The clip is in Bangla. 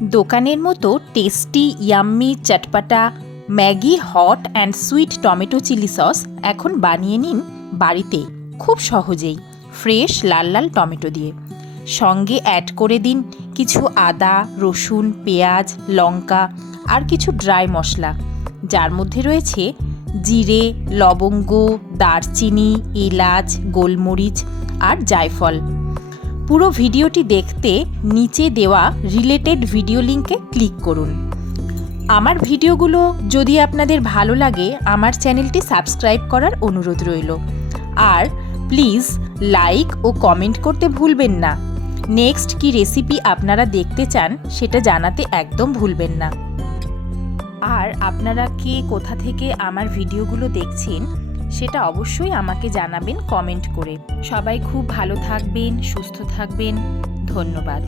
দোকানের মতো টেস্টি ইয়াম্মি চটপাটা Maggi hot and sweet tomato chilli sauce এখন বানিয়ে নিন বাড়িতে খুব সহজেই ফ্রেশ লাল লাল টমেটো দিয়ে। সঙ্গে অ্যাড করে দিন কিছু আদা, রসুন, পেঁয়াজ, লঙ্কা আর কিছু ড্রাই মশলা, যার মধ্যে রয়েছে জিরে, লবঙ্গ, দারচিনি, এলাচ, গোলমরিচ আর জায়ফল। পুরো ভিডিওটি দেখতে নিচে দেওয়া রিলেটেড ভিডিও লিঙ্কে ক্লিক করুন। আমার ভিডিওগুলো যদি আপনাদের ভালো লাগে আমার চ্যানেলটি সাবস্ক্রাইব করার অনুরোধ রইল। আর প্লিজ লাইক ও কমেন্ট করতে ভুলবেন না। নেক্সট কি রেসিপি আপনারা দেখতে চান সেটা জানাতে একদম ভুলবেন না। আর আপনারা কে কোথা থেকে আমার ভিডিওগুলো দেখছেন সেটা অবশ্যই আমাকে জানাবেন কমেন্ট করে। সবাই খুব ভালো থাকবেন, সুস্থ থাকবেন। ধন্যবাদ।